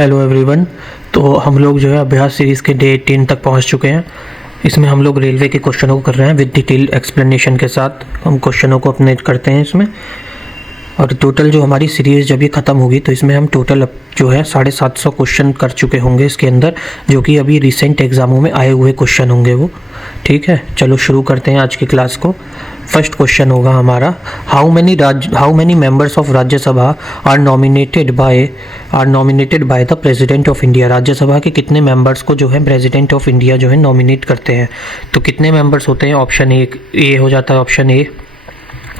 Hello everyone. तो हम लोग जो है अभ्यास सीरीज़ के डे 10 तक पहुंच चुके हैं। इसमें हम लोग रेलवे के क्वेश्चनों को कर रहे हैं विद डिटेल एक्सप्लेनेशन के साथ। हम क्वेश्चनों को अपने करते हैं इसमें, और टोटल जो हमारी सीरीज़ जब ये ख़त्म होगी तो इसमें हम टोटल जो है 750 क्वेश्चन कर चुके होंगे इसके अंदर, जो कि अभी रिसेंट एग्ज़ामों में आए हुए क्वेश्चन होंगे वो। ठीक है, चलो शुरू करते हैं आज की क्लास को। फर्स्ट क्वेश्चन होगा हमारा, how many members of Rajya Sabha are nominated by the president of India. Rajya Sabha के कितने मेंबर्स को जो है प्रेसिडेंट ऑफ इंडिया जो है नॉमिनेट करते हैं। तो कितने मेंबर्स होते हैं? ऑप्शन ए हो जाता है, ऑप्शन ए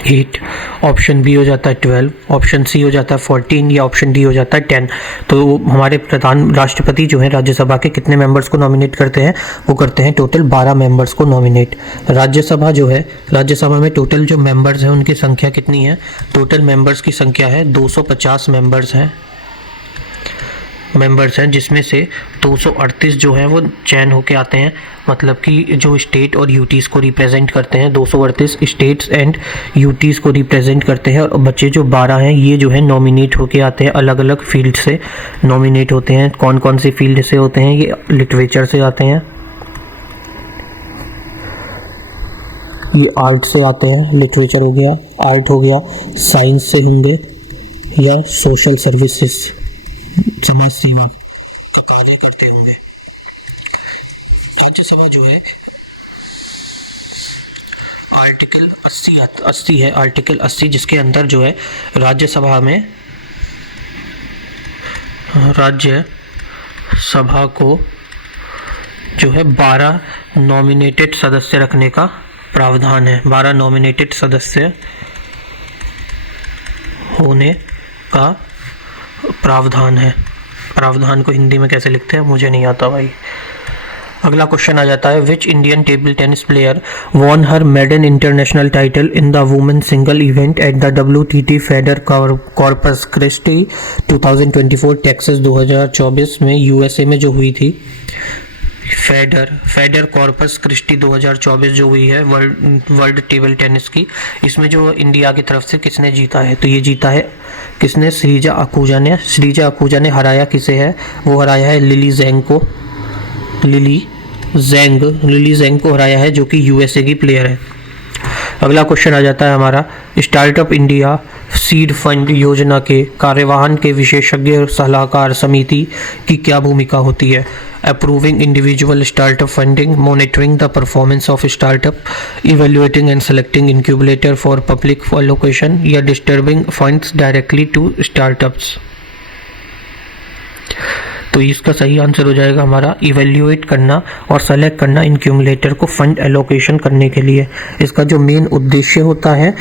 8, ऑप्शन बी हो जाता है 12, ऑप्शन सी हो जाता है 14 या ऑप्शन डी हो जाता है 10। तो हमारे प्रधान राष्ट्रपति जो है राज्यसभा के कितने मेंबर्स को नॉमिनेट करते हैं? वो करते हैं टोटल 12 मेंबर्स को नॉमिनेट। राज्यसभा जो है, राज्यसभा में टोटल जो मेंबर्स हैं उनकी संख्या कितनी है? टोटल मेंबर्स की संख्या है 250 मेंबर्स हैं, जिसमें से 238 जो हैं वो चयन होके आते हैं, मतलब कि जो स्टेट और यूटीज़ को रिप्रेजेंट करते हैं। 238 स्टेट्स एंड यूटीज़ को रिप्रेजेंट करते हैं, और बच्चे जो 12 हैं ये जो है नॉमिनेट होके आते हैं, अलग अलग फील्ड से नॉमिनेट होते हैं। कौन कौन से फील्ड से होते हैं? ये लिटरेचर से आते हैं, ये आर्ट से आते हैं, लिटरेचर हो गया, आर्ट हो गया, साइंस से होंगे, या सोशल सर्विसेज समाज सेवा का कार्य करते होंगे। राज्यसभा जो है आर्टिकल 80 है, आर्टिकल 80, जिसके अंदर जो है राज्यसभा में राज्यसभा को जो है 12 नॉमिनेटेड सदस्य रखने का प्रावधान है। 12 नॉमिनेटेड सदस्य होने का प्रावधान है। प्रावधान को हिंदी में कैसे लिखते हैं मुझे नहीं आता भाई। अगला क्वेश्चन आ जाता है, which Indian table tennis player won her maiden international title in the women single event at the WTT feeder Corpus Christi 2024 Texas 2024 में USA में जो हुई थी। फेडर कॉर्पस क्रिस्टी 2024 जो हुई है वर्ल्ड टेबल टेनिस की, इसमें जो इंडिया की तरफ से किसने जीता है? तो ये जीता है किसने? श्रीजा अकूजा ने। श्रीजा अकूजा ने हराया किसे है? वो हराया है लिली ज़ेंग को। लिली ज़ेंग को हराया है, जो कि USA की प्लेयर है। अगला क्वेश्चन आ जाता है हमारा, स्टार्टअप इंडिया सीड फंड योजना के कार्यवाहन के विशेषज्ञ सलाहकार समिति की क्या भूमिका होती है? Approving individual startup funding, monitoring the performance of startup, evaluating and selecting incubator for public allocation, या disturbing funds directly to startups. तो इसका सही आंसर हो जाएगा हमारा इवेल्युएट करना और सेलेक्ट करना इंक्यूमुलेटर को फंड एलोकेशन करने के लिए। इसका जो मेन उद्देश्य होता है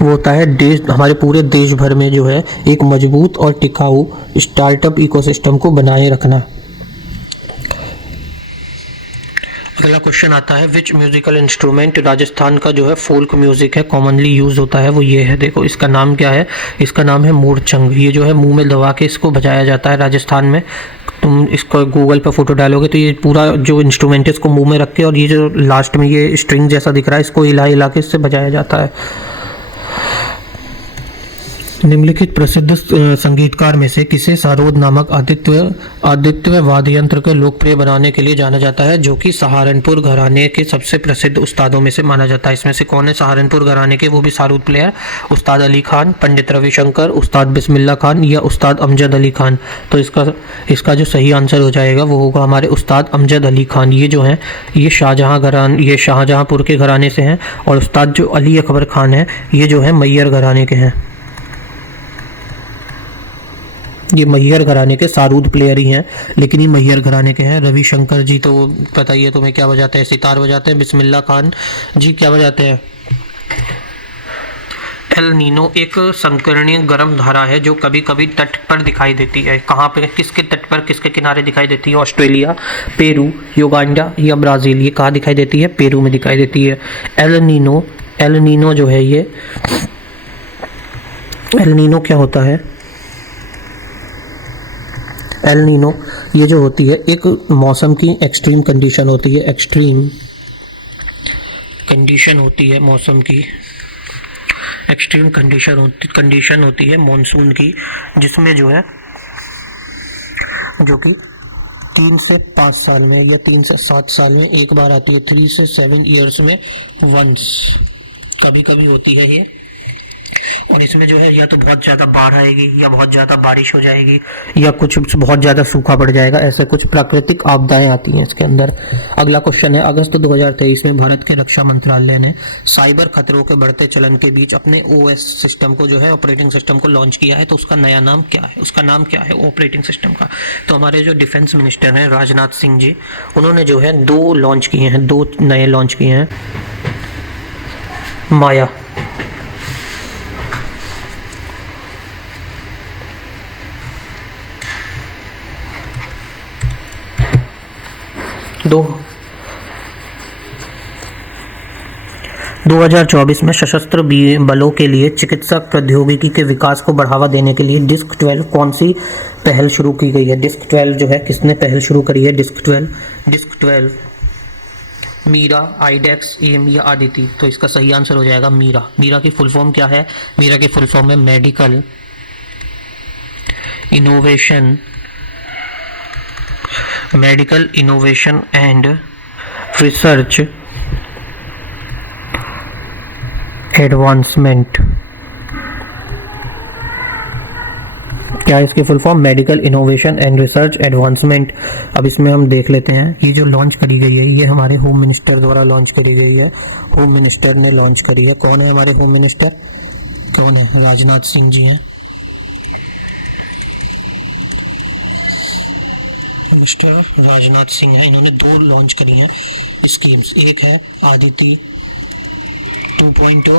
वो होता है हमारे पूरे देश भर में जो है एक मजबूत और टिकाऊ स्टार्टअप इकोसिस्टम को बनाए रखना। अगला क्वेश्चन आता है, विच म्यूजिकल इंस्ट्रूमेंट राजस्थान का जो है फोल्क म्यूजिक है कॉमनली यूज होता है? वो ये है, देखो इसका नाम क्या है? इसका नाम है मोरचंग। ये जो है मुंह में दबा के इसको बजाया जाता है राजस्थान में। तुम इसको गूगल पर फोटो डालोगे तो ये पूरा जो इंस्ट्रूमेंट है इसको मुंह में रख के, और ये जो लास्ट में ये स्ट्रिंग जैसा दिख रहा है इसको हिला हिला के इससे बजाया जाता है। निम्नलिखित प्रसिद्ध संगीतकार में से किसे सारोद नामक आदित्य वाद्य यंत्र को लोकप्रिय बनाने के लिए जाना जाता है, जो कि सहारनपुर घराने के सबसे प्रसिद्ध उस्तादों में से माना जाता है? इसमें से कौन है सहारनपुर घराने के, वो भी सारूद प्लेयर? उस्ताद अली खान, पंडित रविशंकर, उस्ताद बिस्मिल्लाह खान, या उस्ताद अमजद अली खान? तो इसका जो सही आंसर हो जाएगा वो होगा हमारे उस्ताद अमजद अली खान। ये जो हैं ये शाहजहाँपुर के घराने से हैं, और उस्ताद जो अली अकबर खान है ये जो है मैयर घराने के हैं। ये मैयर घराने के सारूद प्लेयर ही हैं, लेकिन ये मैयर घराने के हैं। रविशंकर जी तो पता ही है तुम्हें, क्या बजाते हैं? सितार बजाते हैं। बिस्मिल्लाह खान जी क्या बजाते हैं? एल नीनो एक संकीर्णीय गर्म धारा है जो कभी कभी तट पर दिखाई देती है। कहाँ पे, किसके तट पर, किसके किनारे दिखाई देती है? ऑस्ट्रेलिया, पेरू, युगांडा या ब्राज़ील? ये कहाँ दिखाई देती है? पेरू में दिखाई देती है। एल नीनो जो है ये एल नीनो क्या होता है? एल नीनो ये जो होती है एक मौसम की एक्सट्रीम कंडीशन होती है, एक्सट्रीम कंडीशन होती है मौसम की, एक्सट्रीम कंडीशन होती है मॉनसून की, जिसमें जो है जो कि 3 से 5 साल में या 3 से 7 साल में एक बार आती है। 3 से 7 ईयर्स में वंस कभी कभी होती है ये। और इसमें जो है या तो बहुत ज़्यादा बाढ़ आएगी या बहुत ज़्यादा बारिश हो जाएगी या कुछ बहुत ज़्यादा सूखा पड़ जाएगा, ऐसे कुछ प्राकृतिक आपदाएं आती हैं इसके अंदर। अगला क्वेश्चन है, अगस्त 2023 में भारत के रक्षा मंत्रालय ने साइबर खतरों के बढ़ते चलन के बीच अपने ओएस सिस्टम को जो है ऑपरेटिंग सिस्टम को लॉन्च किया है, तो उसका नया नाम क्या है? उसका नाम क्या है ऑपरेटिंग सिस्टम का? तो हमारे जो डिफेंस मिनिस्टर हैं राजनाथ सिंह जी, उन्होंने जो है 2 लॉन्च किए हैं, 2 नए लॉन्च किए हैं। माया, दो 2024 में सशस्त्र बलों के लिए चिकित्सा प्रौद्योगिकी के विकास को बढ़ावा देने के लिए डिस्क 12 कौन सी पहल शुरू की गई है? डिस्क 12 जो है किसने पहल शुरू करी है? डिस्क 12 मीरा, आईडेक्स, एम या आदिति। तो इसका सही आंसर हो जाएगा मीरा। मीरा की फुल फॉर्म क्या है? मीरा की फुल फॉर्म है medical innovation and research advancement. क्या है इसकी full form? Medical innovation and research advancement. अब इसमें हम देख लेते हैं, ये जो लॉन्च करी गई है ये हमारे होम मिनिस्टर द्वारा लॉन्च करी गई है। होम मिनिस्टर ने लॉन्च करी है। कौन है हमारे होम मिनिस्टर? कौन है? राजनाथ सिंह जी हैं। मिस्टर राजनाथ सिंह है। इन्होंने 2 लॉन्च करी हैं स्कीम्स, एक है आदिति 2.0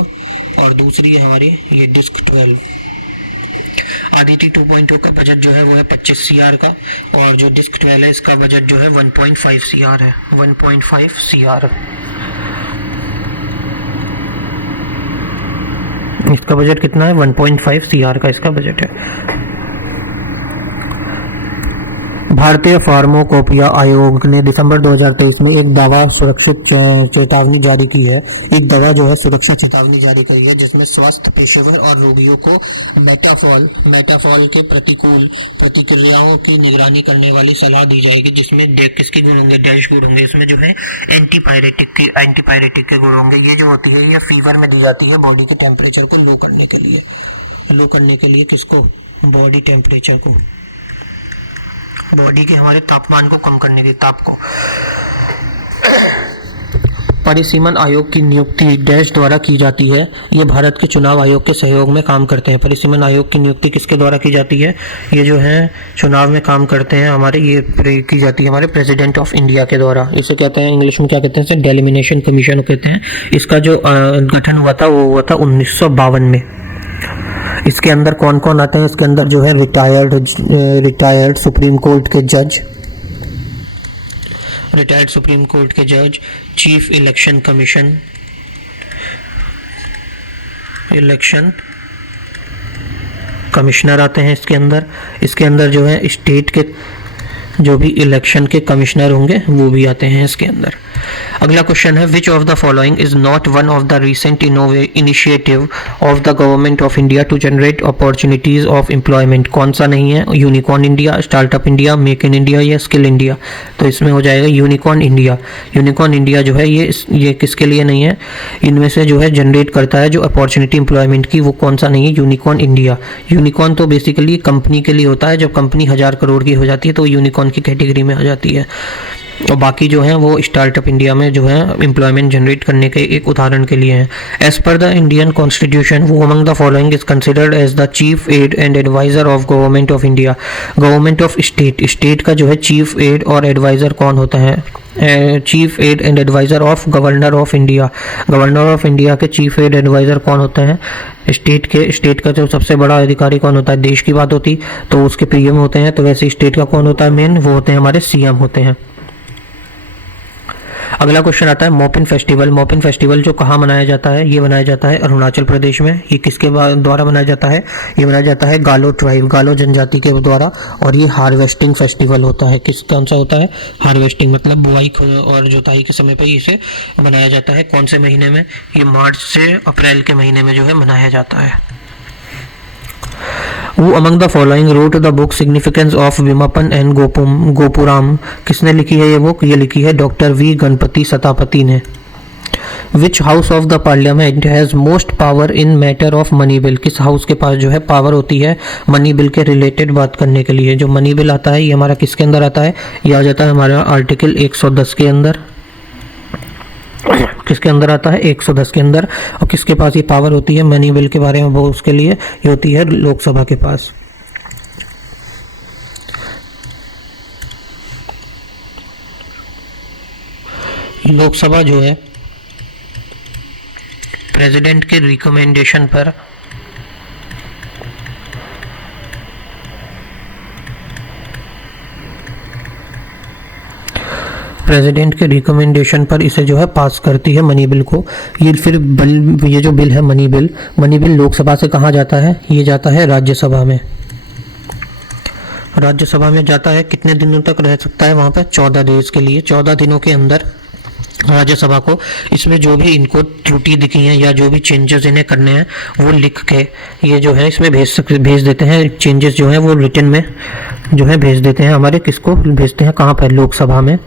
और दूसरी है हमारी ये डिस्क 12। आदिति 2.0 का बजट जो है वो है 25 CR का, और जो डिस्क 12 है इसका बजट जो है 1.5 CR है। 1.5 CR इसका बजट कितना है? 1.5 CR का इसका बजट है। भारतीय फार्माकोपिया आयोग ने दिसंबर 2023 में एक दवा सुरक्षित चेतावनी जारी की है। एक दवा जो है सुरक्षा चेतावनी जारी की है जिसमें स्वास्थ्य पेशेवर और रोगियों को मेटाफॉल के प्रतिकूल प्रतिक्रियाओं की निगरानी करने वाली सलाह दी जाएगी, जिसमें किसके गुण होंगे? डैश गुण होंगे। इसमें जो है एंटीपायरेटिक के गुण होंगे। ये जो होती है ये फीवर में दी जाती है बॉडी के टेम्परेचर को लो करने के लिए किसको? बॉडी टेम्परेचर को, बॉडी के हमारे तापमान को कम करने की ताप को। परिसीमन आयोग की नियुक्ति डैश द्वारा की जाती है। ये भारत के चुनाव आयोग के सहयोग में काम करते हैं। परिसीमन आयोग की नियुक्ति किसके द्वारा की जाती है? ये जो है चुनाव में काम करते हैं हमारे, ये की जाती है हमारे प्रेसिडेंट ऑफ इंडिया के द्वारा। इसे कहते हैं इंग्लिश में क्या कहते हैं? इसे डेलिमिनेशन कमीशन कहते हैं। इसका जो गठन हुआ था वो हुआ था 1952 में। इसके अंदर कौन कौन आते हैं? इसके अंदर जो है रिटायर्ड सुप्रीम कोर्ट के जज, चीफ इलेक्शन कमिश्नर आते हैं इसके अंदर जो है स्टेट के जो भी इलेक्शन के कमिश्नर होंगे वो भी आते हैं इसके अंदर। अगला क्वेश्चन है, which of the following is not one of the recent initiative of the government of India to generate opportunities of employment? कौन सा नहीं है? Unicorn India, startup India, make in India या स्किल इंडिया? तो इसमें हो जाएगा यूनिकॉर्न इंडिया। यूनिकॉर्न इंडिया जो है ये किसके लिए नहीं है? इनमें से जो है जनरेट करता है जो अपॉर्चुनिटी एम्प्लॉयमेंट की, वो कौन सा नहीं है? Unicorn India. यूनिकॉर्न तो बेसिकली कंपनी के लिए होता है। जब कंपनी 1000 करोड़ की हो जाती है तो यूनिकॉर्न की कैटेगरी में आ जाती है, और बाकी जो है वो स्टार्टअप इंडिया में जो है एम्प्लॉयमेंट जनरेट करने के एक उदाहरण के लिए हैं। As per the Indian constitution who among the following is considered as the chief aid and adviser of government of India? Government of state का जो है चीफ एड और एडवाइजर कौन होता है? Chief aid and adviser of governor of India. Governor of India के chief aid adviser कौन होते हैं? स्टेट का जो सबसे बड़ा अधिकारी कौन होता है? देश की बात होती तो उसके पीएम होते हैं, तो वैसे स्टेट का कौन होता है मेन? वो होते हैं हमारे सीएम होते हैं। अगला क्वेश्चन आता है मोपिन फेस्टिवल। मोपिन फेस्टिवल जो कहाँ मनाया जाता है? ये मनाया जाता है अरुणाचल प्रदेश में। ये किसके द्वारा मनाया जाता है? ये मनाया जाता है गालो ट्राइब, गालो जनजाति के द्वारा। और ये हार्वेस्टिंग फेस्टिवल होता है। कौन सा होता है? हार्वेस्टिंग, मतलब बुआई और जुताई के समय पर इसे मनाया जाता है। कौन से महीने में? ये मार्च से अप्रैल के महीने में जो है मनाया जाता है। Who among the following wrote the book Significance of Vimapan and Gopuram? किसने लिखी है ये बुक? ये लिखी है डॉक्टर वी गणपति सतापति ने। Which house of the parliament has most power in matter of money bill? किस हाउस के पास जो है पावर होती है मनी बिल के रिलेटेड बात करने के लिए? जो मनी बिल आता है ये हमारा किसके अंदर आता है? ये आ जाता है हमारा आर्टिकल 110 के अंदर। किसके अंदर आता है? 110 के अंदर। और किसके पास ये पावर होती है मनी बिल के बारे में? वो उसके लिए ये होती है लोकसभा के पास। लोकसभा जो है प्रेसिडेंट के रिकमेंडेशन पर इसे जो है पास करती है मनी बिल को। ये फिर ये जो बिल है मनी बिल लोकसभा से कहाँ जाता है? ये जाता है राज्यसभा में। राज्यसभा में जाता है, कितने दिनों तक रह सकता है वहाँ पे? 14 डेज के लिए। 14 दिनों के अंदर राज्यसभा को इसमें जो भी इनको त्रुटि दिखी है या जो भी चेंजेस इन्हें करने हैं वो लिख के ये जो है इसमें भेज देते हैं। चेंजेस जो है वो रिटन में जो है भेज देते हैं। हमारे किसको भेजते हैं? कहाँ पर? लोकसभा में।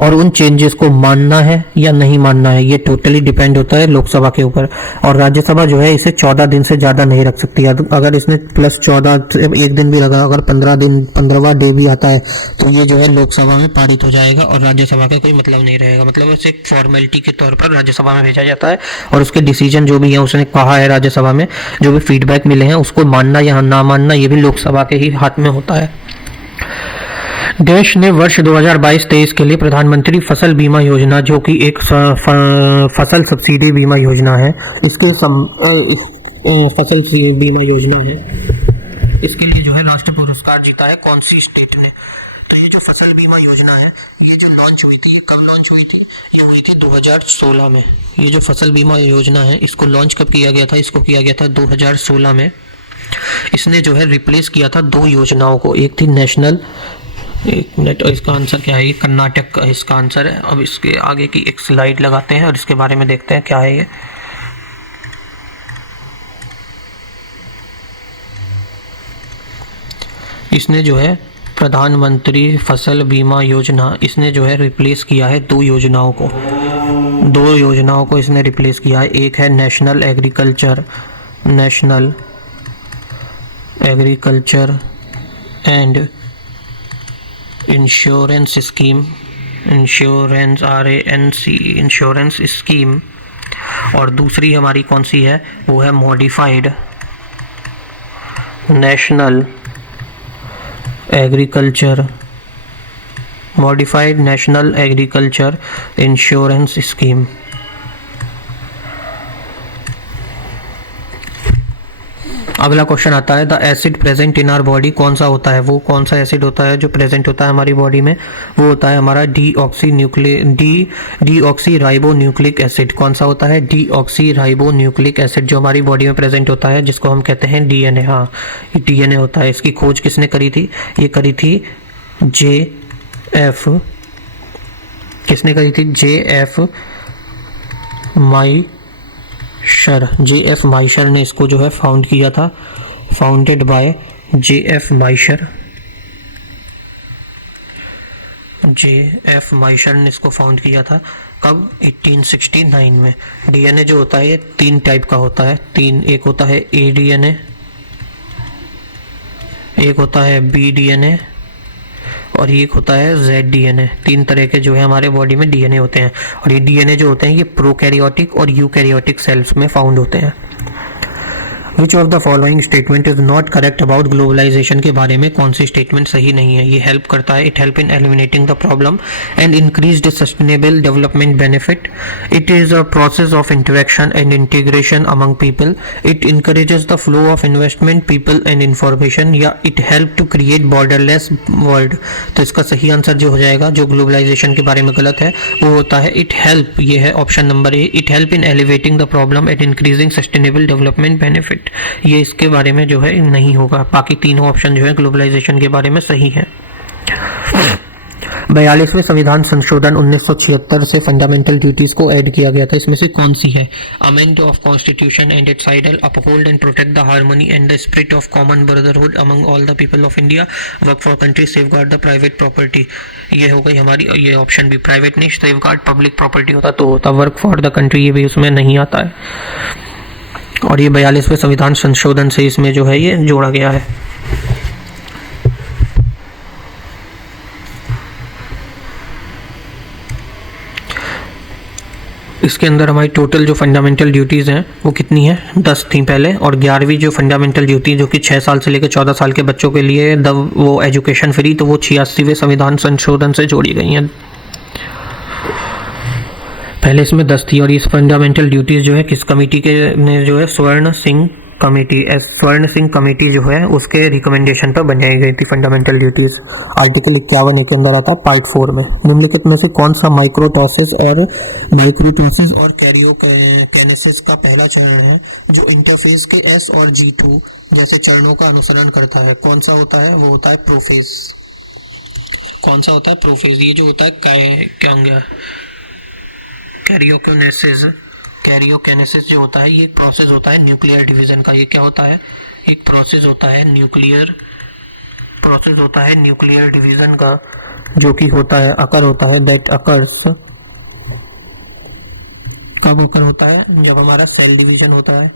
और उन चेंजेस को मानना है या नहीं मानना है ये टोटली डिपेंड होता है लोकसभा के ऊपर। और राज्यसभा जो है इसे 14 दिन से ज़्यादा नहीं रख सकती। अगर इसने प्लस 14 एक दिन भी लगा, अगर 15वां डे भी आता है तो ये जो है लोकसभा में पारित हो जाएगा और राज्यसभा का कोई मतलब नहीं रहेगा। मतलब इसे एक फॉर्मेलिटी के तौर पर राज्यसभा में भेजा जाता है और उसके डिसीजन जो भी है उसने कहा है राज्यसभा में जो भी फीडबैक मिले हैं उसको मानना या ना मानना ये भी लोकसभा के ही हाथ में होता है। देश ने वर्ष 2022-23 के लिए प्रधानमंत्री फसल बीमा योजना जो कि एक फसल सब्सिडी बीमा योजना है, इसके फसल बीमा योजना है, इसके लिए जो है राष्ट्रीय पुरस्कार जीता है कौन सी स्टेट ने? तो ये जो फसल बीमा योजना है ये जो लॉन्च हुई थी, ये कब लॉन्च हुई थी? ये हुई थी 2016 में। ये जो फसल बीमा योजना है इसको लॉन्च कब किया गया था? इसको किया गया था 2016 में। इसने जो है रिप्लेस किया था 2 योजनाओं को। एक थी नेशनल, एक मिनट, और इसका आंसर क्या है? ये कर्नाटक का इसका आंसर है। अब इसके आगे की एक स्लाइड लगाते हैं और इसके बारे में देखते हैं क्या है ये। इसने जो है प्रधानमंत्री फसल बीमा योजना इसने जो है रिप्लेस किया है 2 योजनाओं को इसने रिप्लेस किया है। एक है national agriculture and insurance scheme, और दूसरी हमारी कौन सी है? वो है modified national agriculture insurance scheme. अगला क्वेश्चन आता है the acid present in our body कौन सा होता है? वो कौन सा एसिड होता है जो प्रेजेंट होता है हमारी बॉडी में? वो होता है हमारा डीऑक्सी राइबो न्यूक्लिक एसिड। कौन सा होता है? डीऑक्सी राइबो न्यूक्लिक एसिड जो हमारी बॉडी में प्रेजेंट होता है जिसको हम कहते हैं डीएनए। हाँ, ये डीएनए होता है। इसकी खोज किसने करी थी? ये करी थी JF। किसने करी थी? JF माइशर ने इसको जो है फाउंड किया था। फाउंडेड बाय JF माइशर ने इसको फाउंड किया था। कब? 1869 में। डीएनए जो होता है ये 3 टाइप का होता है। एक होता है A DNA, एक होता है B DNA और एक होता है Z DNA। 3 तरह के जो है हमारे बॉडी में डीएनए होते हैं और ये डीएनए जो होते हैं ये प्रोकैरियोटिक और यूकैरियोटिक सेल्स में फाउंड होते हैं। Which of the following statement is not correct about globalization के बारे में कौन सी स्टेटमेंट सही नहीं है? ये हेल्प करता है, it help in eliminating the problem and increased sustainable development benefit. It is a process of interaction and integration among people. It encourages the flow of investment people and information, या it help to create borderless world. तो इसका सही answer जो हो जाएगा जो globalisation के बारे में गलत है वो होता है इट हेल्प। ये है option number A, it help in elevating the problem and increasing sustainable development benefit. ये इसके बारे में जो है नहीं होगा। बाकी तीनों ऑप्शन जो है ग्लोबलाइजेशन के बारे में सही है। 42वें संविधान संशोधन 1976 से फंडामेंटल ड्यूटीज को ऐड किया गया था, इसमें से कौन सी है? Amend of constitution and its ideal, uphold and protect the harmony and the spirit of common brotherhood among all the people of India, work for country, safeguard the private property. ये हो गई हमारी, ये ऑप्शन भी private नहीं, safeguard public property होता तो होता वर्क फॉर द कंट्री, ये भी उसमें नहीं आता है। और ये 42वें संविधान संशोधन से इसमें जो है ये जोड़ा गया है। इसके अंदर हमारी टोटल जो फंडामेंटल ड्यूटीज़ हैं वो कितनी है? 10 थी पहले, और 11वीं जो फंडामेंटल ड्यूटी जो कि 6 साल से लेकर 14 साल के बच्चों के लिए वो एजुकेशन फ्री, तो वो 86वें संविधान संशोधन से जोड़ी गई हैं। पहले इसमें 10 थी, और इस फंडामेंटल ड्यूटीज़ जो है किस कमेटी के ने जो है स्वर्ण सिंह कमेटी जो है उसके रिकमेंडेशन पर बनाई गई थी फंडामेंटल ड्यूटीज। आर्टिकल 51 के अंदर आता है पार्ट 4 में। निम्नलिखित में से कौन सा माइक्रोटॉसिस और कैरियोकाइनेसिस का पहला चरण है जो इंटरफेज के S और G2 जैसे चरणों का अनुसरण करता है? कौन सा होता है? वो होता है प्रोफेज। कौन सा होता है? प्रोफेज। ये जो होता है क्या होंगे? कैरियोकाइनेसिस जो होता है ये एक प्रोसेस होता है न्यूक्लियर डिवीजन का। ये क्या होता है? एक प्रोसेस होता है न्यूक्लियर डिवीजन का, जो कि होता है दैट अकर्स। कब अकर होता है? जब हमारा सेल डिवीजन होता है।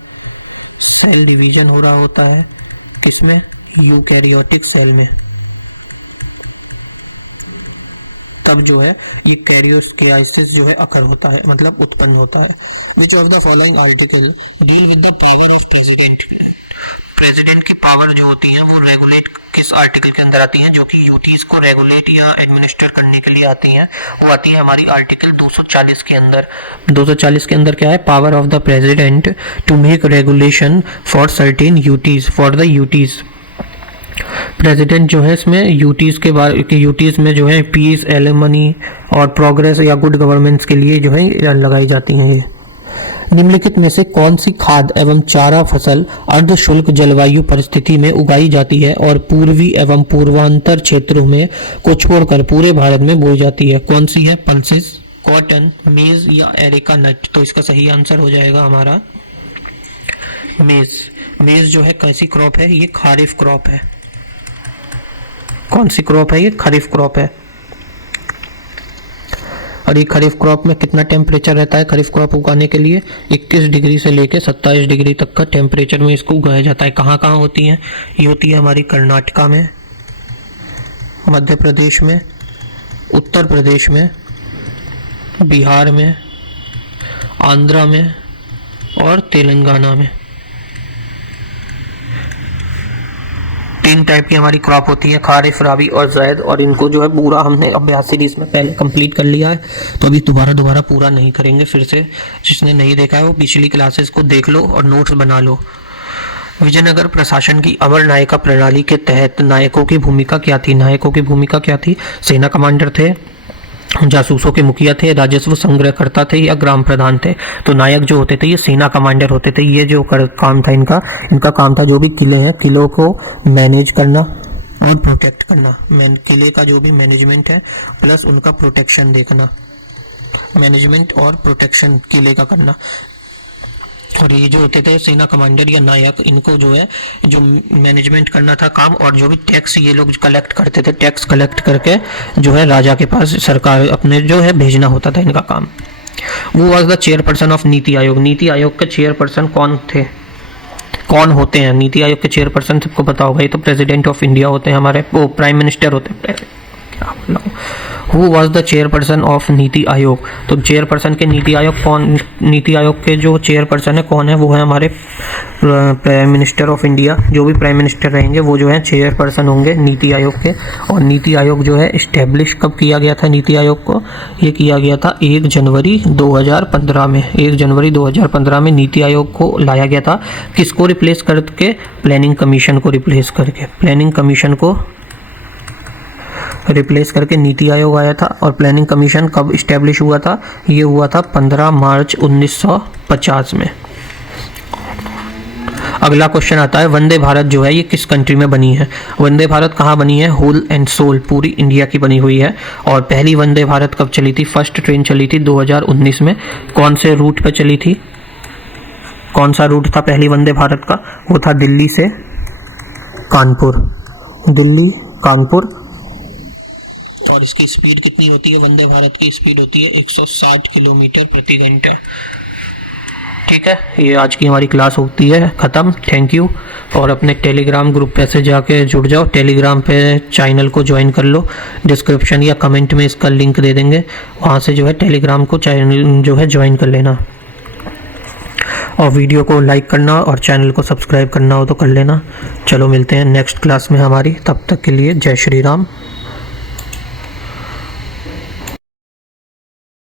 सेल डिवीजन हो रहा होता है किसमें? यूकैरियोटिक सेल में। तब जो है ये कैरियोकाइनेसिस जो है अकर होता है, मतलब उत्पन्न होता है। Which of the following article deal with the power of president की पावर जो होती है वो रेगुलेट किस आर्टिकल के अंदर आती है? जो कि यूटीज को रेगुलेट या एडमिनिस्टर करने के लिए आती है, वो आती है हमारी आर्टिकल 240 के अंदर। 240 के अंदर क्या है? Power of the president to make regulation for certain UTs, for the UTs. President जो है इसमें यूटीज में जो है पीस, एलिमनी और प्रोग्रेस या गुड गवर्नेंस के लिए जो है लगाई जाती हैं ये। निम्नलिखित में से कौन सी खाद एवं चारा फसल अर्धशुष्क जलवायु परिस्थिति में उगाई जाती है और पूर्वी एवं पूर्वांतर क्षेत्रों में को छोड़कर पूरे भारत में बोई जाती है? कौन सी है? पल्सेस, कॉटन, मेज या एरिका नट। तो इसका सही आंसर हो जाएगा हमारा मेज। मेज जो है कैसी क्रॉप है? ये खारिफ क्रॉप है। कौन सी क्रॉप है? ये खरीफ क्रॉप है। और ये खरीफ क्रॉप में कितना टेम्परेचर रहता है? खरीफ क्रॉप उगाने के लिए 21 डिग्री से लेकर 27 डिग्री तक का टेम्परेचर में इसको उगाया जाता है। कहाँ कहाँ होती है? ये होती है हमारी कर्नाटका में, मध्य प्रदेश में, उत्तर प्रदेश में, बिहार में, आंध्रा में और तेलंगाना में। 3 टाइप की हमारी क्रॉप होती है, खारिफ, राबी और ज़ैद। और इनको जो है पूरा हमने अभ्यास सीरीज में पहले कंप्लीट कर लिया है, तो अभी दोबारा पूरा नहीं करेंगे फिर से। जिसने नहीं देखा है वो पिछली क्लासेस को देख लो और नोट्स बना लो। विजयनगर प्रशासन की अमर नायका प्रणाली के तहत नायकों की भूमिका क्या थी? सेना कमांडर थे, जासूसों के मुखिया थे, राजस्व संग्रहकर्ता थे या ग्राम प्रधान थे? तो नायक जो होते थे ये सेना कमांडर होते थे। ये जो काम था इनका काम था जो भी किले हैं, किलों को मैनेज करना और प्रोटेक्ट करना। किले का जो भी मैनेजमेंट है प्लस उनका प्रोटेक्शन देखना, मैनेजमेंट और प्रोटेक्शन किले का करना। और ये जो होते थे सेना कमांडर या नायक, इनको जो है जो मैनेजमेंट करना था काम, और जो भी टैक्स ये लोग कलेक्ट करते थे, टैक्स कलेक्ट करके जो है राजा के पास सरकार अपने जो है भेजना होता था इनका काम। वो was the chairperson of NITI Aayog. NITI Aayog के चेयरपर्सन कौन होते हैं? नीति आयोग के चेयरपर्सन सबको पता होगा, ये तो प्रेसिडेंट ऑफ इंडिया होते हैं हमारे, वो प्राइम मिनिस्टर होते हैं। क्या बोला? Who was the chairperson of NITI Aayog? तो चेयरपर्सन के नीति आयोग के जो चेयरपर्सन है कौन है? वो है हमारे प्राइम मिनिस्टर ऑफ इंडिया। जो भी प्राइम मिनिस्टर रहेंगे वो जो है चेयरपर्सन होंगे नीति आयोग के। और नीति आयोग जो है इस्टेब्लिश कब किया गया था? नीति आयोग को ये किया गया था 1 जनवरी 2015 में। 1 जनवरी 2015 में नीति आयोग को लाया गया था। किसको रिप्लेस करके? प्लानिंग कमीशन को रिप्लेस करके। प्लानिंग कमीशन को रिप्लेस करके नीति आयोग आया था। और प्लानिंग कमीशन कब इस्टेब्लिश हुआ था? ये हुआ था 15 मार्च 1950 में। अगला क्वेश्चन आता है वंदे भारत जो है ये किस कंट्री में बनी है। वंदे भारत कहाँ बनी है, होल एंड सोल पूरी इंडिया की बनी हुई है। और पहली वंदे भारत कब चली थी, फर्स्ट ट्रेन चली थी 2019 में। कौन से रूट पे चली थी, कौन सा रूट था पहली वंदे भारत का, वो था दिल्ली से कानपुर, दिल्ली कानपुर। और इसकी स्पीड कितनी होती है, वंदे भारत की स्पीड होती है 160 किलोमीटर प्रति घंटा। ठीक है, ये आज की हमारी क्लास होती है ख़त्म। Thank you. और अपने टेलीग्राम ग्रुप पे से जाके जुड़ जाओ, टेलीग्राम पे चैनल को ज्वाइन कर लो, डिस्क्रिप्शन या कमेंट में इसका लिंक दे देंगे, वहाँ से जो है टेलीग्राम को चैनल जो है ज्वाइन कर लेना। और वीडियो को लाइक करना और चैनल को सब्सक्राइब करना हो तो कर लेना। चलो मिलते हैं नेक्स्ट क्लास में हमारी, तब तक के लिए जय श्री राम।